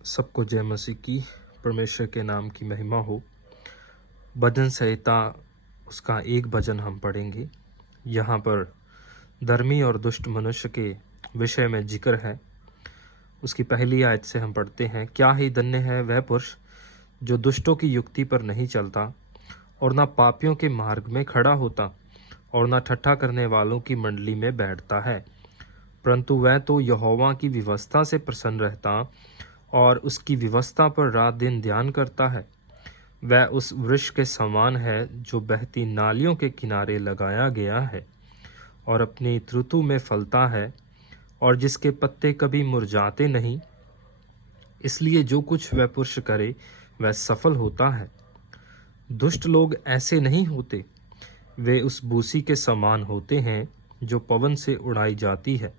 सबको जय मसीह की। परमेश्वर के नाम की महिमा हो। भजन संहिता उसका एक भजन हम पढ़ेंगे। यहाँ पर धर्मी और दुष्ट मनुष्य के विषय में जिक्र है। उसकी पहली आयत से हम पढ़ते हैं, क्या ही धन्य है वह पुरुष जो दुष्टों की युक्ति पर नहीं चलता और ना पापियों के मार्ग में खड़ा होता और ना ठट्ठा करने वालों की मंडली में बैठता है, परंतु वह तो यहोवा की व्यवस्था से प्रसन्न रहता और उसकी व्यवस्था पर रात दिन ध्यान करता है। वह उस वृक्ष के समान है जो बहती नालियों के किनारे लगाया गया है और अपनी ऋतु में फलता है और जिसके पत्ते कभी मुरझाते नहीं। इसलिए जो कुछ वह पुरुष करे वह सफल होता है। दुष्ट लोग ऐसे नहीं होते, वे उस भूसी के समान होते हैं जो पवन से उड़ाई जाती है।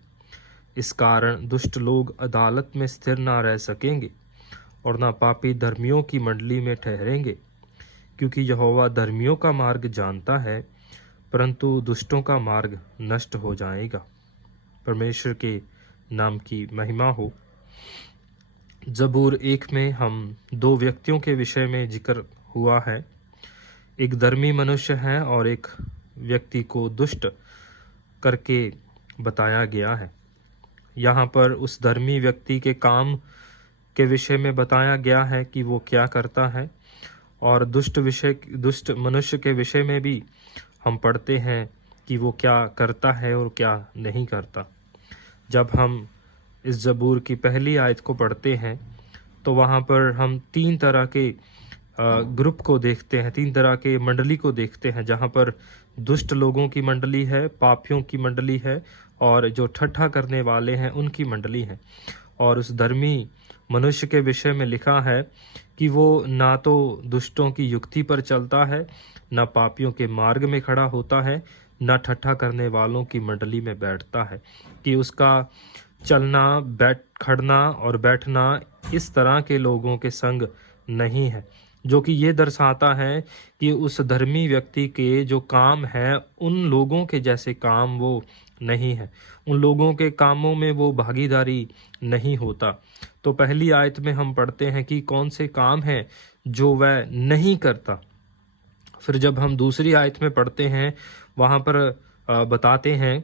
इस कारण दुष्ट लोग अदालत में स्थिर ना रह सकेंगे और ना पापी धर्मियों की मंडली में ठहरेंगे, क्योंकि यहोवा धर्मियों का मार्ग जानता है, परंतु दुष्टों का मार्ग नष्ट हो जाएगा। परमेश्वर के नाम की महिमा हो। जबूर 1 में हम दो व्यक्तियों के विषय में जिक्र हुआ है। एक धर्मी मनुष्य है और एक व्यक्ति को दुष्ट करके बताया गया है। यहाँ पर उस धर्मी व्यक्ति के काम के विषय में बताया गया है कि वो क्या करता है, और दुष्ट मनुष्य के विषय में भी हम पढ़ते हैं कि वो क्या करता है और क्या नहीं करता। जब हम इस जबूर की पहली आयत को पढ़ते हैं तो वहाँ पर हम तीन तरह के ग्रुप को देखते हैं, तीन तरह के मंडली को देखते हैं, जहाँ पर दुष्ट लोगों की मंडली है, पापियों की मंडली है और जो ठट्ठा करने वाले हैं उनकी मंडली है। और उस धर्मी मनुष्य के विषय में लिखा है कि वो ना तो दुष्टों की युक्ति पर चलता है, ना पापियों के मार्ग में खड़ा होता है, ना ठट्ठा करने वालों की मंडली में बैठता है। कि उसका चलना, खड़ना और बैठना इस तरह के लोगों के संग नहीं है, जो कि ये दर्शाता है कि उस धर्मी व्यक्ति के जो काम है उन लोगों के जैसे काम वो नहीं है, उन लोगों के कामों में वो भागीदारी नहीं होता। तो पहली आयत में हम पढ़ते हैं कि कौन से काम हैं जो वह नहीं करता। फिर जब हम दूसरी आयत में पढ़ते हैं वहाँ पर बताते हैं,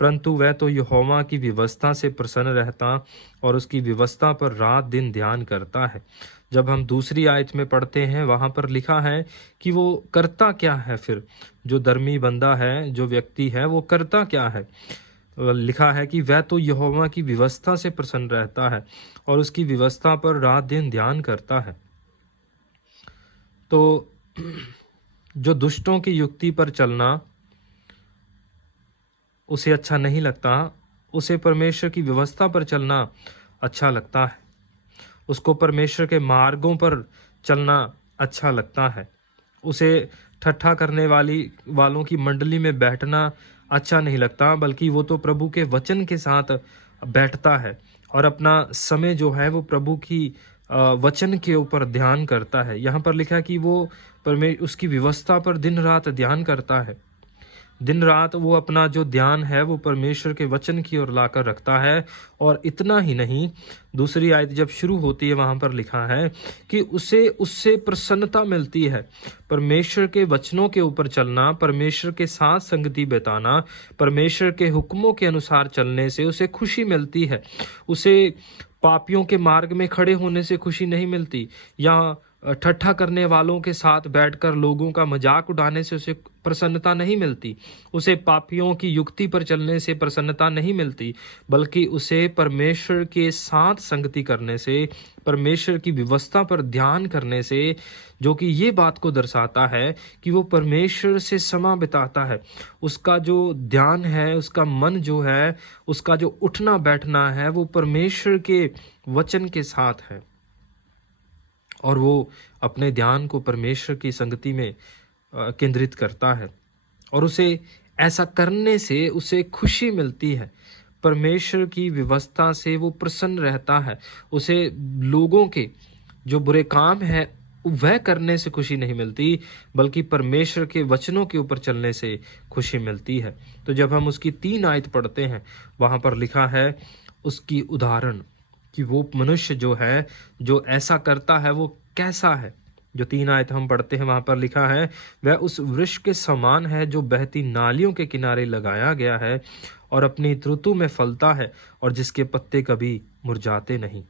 परंतु वह तो यहोवा की व्यवस्था से प्रसन्न रहता और उसकी व्यवस्था पर रात दिन ध्यान करता है। जब हम दूसरी आयत में पढ़ते हैं वहाँ पर लिखा है कि वो करता क्या है। फिर जो धर्मी बंदा है, जो व्यक्ति है, वो करता क्या है। लिखा है कि वह तो यहोवा की व्यवस्था से प्रसन्न रहता है और उसकी व्यवस्था पर रात दिन ध्यान करता है। तो जो दुष्टों की युक्ति पर चलना उसे अच्छा नहीं लगता, उसे परमेश्वर की व्यवस्था पर चलना अच्छा लगता है। उसको परमेश्वर के मार्गों पर चलना अच्छा लगता है। उसे ठट्ठा करने वालों की मंडली में बैठना अच्छा नहीं लगता, बल्कि वो तो प्रभु के वचन के साथ बैठता है और अपना समय जो है वो प्रभु की वचन के ऊपर ध्यान करता है। यहाँ पर लिखा है कि वो उसकी व्यवस्था पर दिन रात ध्यान करता है। दिन रात वो अपना जो ध्यान है वो परमेश्वर के वचन की ओर लाकर रखता है। और इतना ही नहीं, दूसरी आयत जब शुरू होती है वहाँ पर लिखा है कि उसे उससे प्रसन्नता मिलती है। परमेश्वर के वचनों के ऊपर चलना, परमेश्वर के साथ संगति बिताना, परमेश्वर के हुक्मों के अनुसार चलने से उसे खुशी मिलती है। उसे पापियों के मार्ग में खड़े होने से खुशी नहीं मिलती, या ठट्ठा करने वालों के साथ बैठकर लोगों का मजाक उड़ाने से उसे प्रसन्नता नहीं मिलती। उसे पापियों की युक्ति पर चलने से प्रसन्नता नहीं मिलती, बल्कि उसे परमेश्वर के साथ संगति करने से, परमेश्वर की व्यवस्था पर ध्यान करने से, जो कि ये बात को दर्शाता है कि वो परमेश्वर से समय बिताता है। उसका जो ध्यान है, उसका मन जो है, उसका जो उठना बैठना है वो परमेश्वर के वचन के साथ है और वो अपने ध्यान को परमेश्वर की संगति में केंद्रित करता है। और उसे ऐसा करने से उसे खुशी मिलती है। परमेश्वर की व्यवस्था से वो प्रसन्न रहता है। उसे लोगों के जो बुरे काम हैं वह करने से खुशी नहीं मिलती, बल्कि परमेश्वर के वचनों के ऊपर चलने से खुशी मिलती है। तो जब हम उसकी 3 आयत पढ़ते हैं वहाँ पर लिखा है उसकी उदाहरण कि वो मनुष्य जो है, जो ऐसा करता है वो कैसा है। जो 3 आयत हम पढ़ते हैं वहाँ पर लिखा है, वह उस वृक्ष के समान है जो बहती नालियों के किनारे लगाया गया है और अपनी ऋतु में फलता है और जिसके पत्ते कभी मुरझाते नहीं।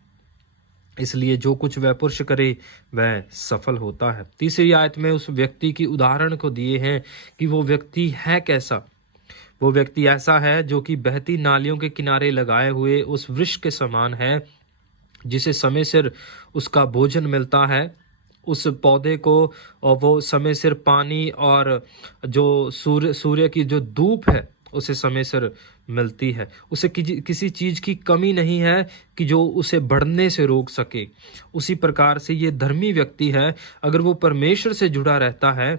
इसलिए जो कुछ वह पुरुष करे वह सफल होता है। तीसरी आयत में उस व्यक्ति की उदाहरण को दिए हैं कि वो व्यक्ति है कैसा। वो व्यक्ति ऐसा है जो कि बहती नालियों के किनारे लगाए हुए उस वृक्ष के समान है, जिसे समय सिर उसका भोजन मिलता है, उस पौधे को, और वो समय सिर पानी और जो सूर्य की जो धूप है उसे समय सिर मिलती है। उसे किसी चीज़ की कमी नहीं है कि जो उसे बढ़ने से रोक सके। उसी प्रकार से ये धर्मी व्यक्ति है, अगर वो परमेश्वर से जुड़ा रहता है,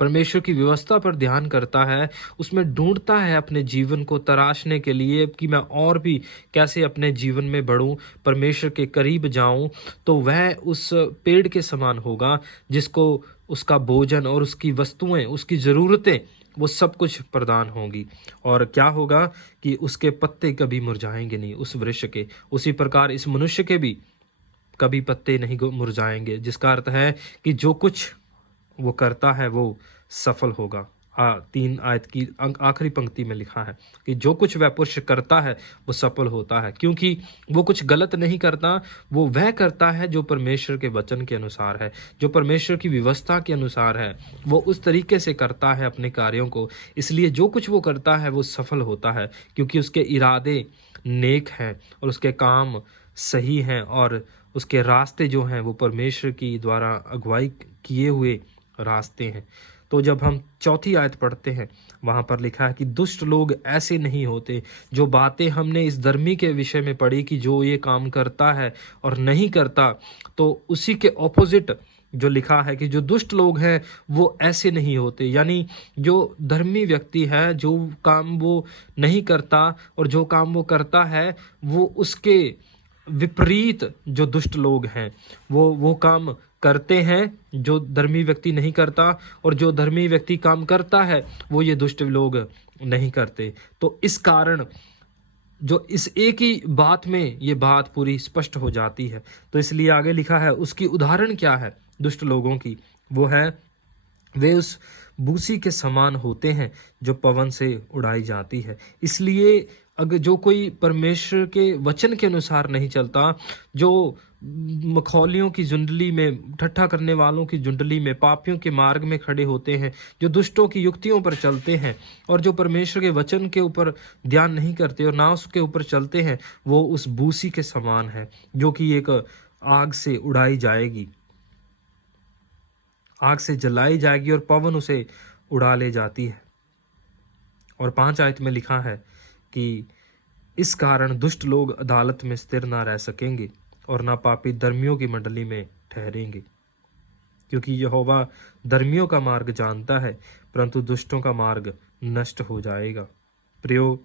परमेश्वर की व्यवस्था पर ध्यान करता है, उसमें ढूंढता है अपने जीवन को तराशने के लिए कि मैं और भी कैसे अपने जीवन में बढ़ूं, परमेश्वर के करीब जाऊं, तो वह उस पेड़ के समान होगा जिसको उसका भोजन और उसकी वस्तुएं, उसकी ज़रूरतें, वो सब कुछ प्रदान होंगी। और क्या होगा कि उसके पत्ते कभी मुरझाएंगे नहीं, उस वृक्ष के। उसी प्रकार इस मनुष्य के भी कभी पत्ते नहीं मुरझाएंगे, जिसका अर्थ है कि जो कुछ वो करता है वो सफल होगा। 3 आयत की आखिरी पंक्ति में लिखा है कि जो कुछ वह पुरुष करता है वो सफल होता है, क्योंकि वो कुछ गलत नहीं करता, वो वह करता है जो परमेश्वर के वचन के अनुसार है, जो परमेश्वर की व्यवस्था के अनुसार है, वो उस तरीके से करता है अपने कार्यों को। इसलिए जो कुछ वो करता है वो सफल होता है, क्योंकि उसके इरादे नेक हैं और उसके काम सही हैं और उसके रास्ते जो हैं वो परमेश्वर की द्वारा अगुवाई किए हुए रास्ते हैं। तो जब हम 4 आयत पढ़ते हैं वहाँ पर लिखा है कि दुष्ट लोग ऐसे नहीं होते। जो बातें हमने इस धर्मी के विषय में पढ़ी कि जो ये काम करता है और नहीं करता, तो उसी के ऑपोजिट जो लिखा है कि जो दुष्ट लोग हैं वो ऐसे नहीं होते। यानी जो धर्मी व्यक्ति है, जो काम वो नहीं करता और जो काम वो करता है, वो उसके विपरीत जो दुष्ट लोग हैं वो काम करते हैं जो धर्मी व्यक्ति नहीं करता, और जो धर्मी व्यक्ति काम करता है वो ये दुष्ट लोग नहीं करते। तो इस कारण जो इस एक ही बात में ये बात पूरी स्पष्ट हो जाती है। तो इसलिए आगे लिखा है उसकी उदाहरण क्या है दुष्ट लोगों की, वो है वे उस बूसी के समान होते हैं जो पवन से उड़ाई जाती है। इसलिए अगर जो कोई परमेश्वर के वचन के अनुसार नहीं चलता, जो मखौलियों की जुंडली में, ठट्ठा करने वालों की जुंडली में, पापियों के मार्ग में खड़े होते हैं, जो दुष्टों की युक्तियों पर चलते हैं और जो परमेश्वर के वचन के ऊपर ध्यान नहीं करते और ना उसके ऊपर चलते हैं, वो उस बूसी के समान है जो कि एक आग से उड़ाई जाएगी, आग से जलाई जाएगी और पवन उसे उड़ा ले जाती है। और 5 आयत में लिखा है कि इस कारण दुष्ट लोग अदालत में स्थिर ना रह सकेंगे और ना पापी धर्मियों की मंडली में ठहरेंगे, क्योंकि यहोवा धर्मियों का मार्ग जानता है परंतु दुष्टों का मार्ग नष्ट हो जाएगा। प्रियो,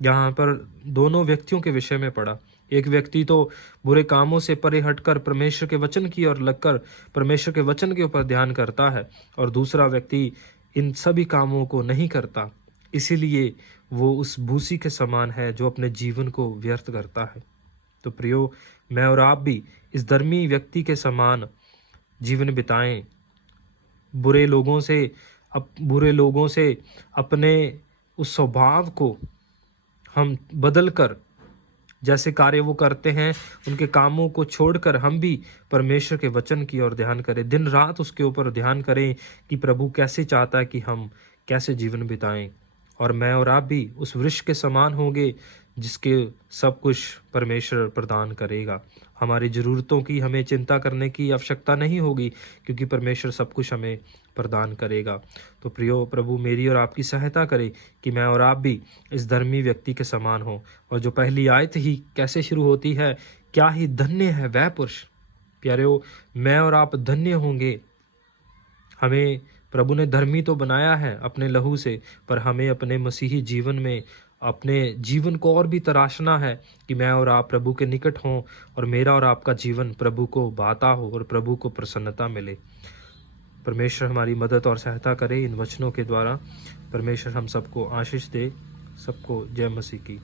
यहाँ पर दोनों व्यक्तियों के विषय में पढ़ा। एक व्यक्ति तो बुरे कामों से परे हटकर परमेश्वर के वचन की ओर लगकर परमेश्वर के वचन के ऊपर ध्यान करता है, और दूसरा व्यक्ति इन सभी कामों को नहीं करता, इसीलिए वो उस भूसी के समान है जो अपने जीवन को व्यर्थ करता है। तो प्रियो, मैं और आप भी इस धर्मी व्यक्ति के समान जीवन बिताएं। बुरे लोगों से अपने उस स्वभाव को हम बदल कर, जैसे कार्य वो करते हैं उनके कामों को छोड़कर हम भी परमेश्वर के वचन की ओर ध्यान करें, दिन रात उसके ऊपर ध्यान करें कि प्रभु कैसे चाहता है कि हम कैसे जीवन बिताएं। और मैं और आप भी उस वृक्ष के समान होंगे जिसके सब कुछ परमेश्वर प्रदान करेगा। हमारी ज़रूरतों की हमें चिंता करने की आवश्यकता नहीं होगी, क्योंकि परमेश्वर सब कुछ हमें प्रदान करेगा। तो प्रियो, प्रभु मेरी और आपकी सहायता करे कि मैं और आप भी इस धर्मी व्यक्ति के समान हो। और जो पहली आयत ही कैसे शुरू होती है, क्या ही धन्य है वह पुरुष। प्यारेओ, मैं और आप धन्य होंगे। हमें प्रभु ने धर्मी तो बनाया है अपने लहू से, पर हमें अपने मसीही जीवन में अपने जीवन को और भी तराशना है कि मैं और आप प्रभु के निकट हों और मेरा और आपका जीवन प्रभु को भाता हो और प्रभु को प्रसन्नता मिले। परमेश्वर हमारी मदद और सहायता करे इन वचनों के द्वारा। परमेश्वर हम सबको आशीष दे। सबको जय मसीह की।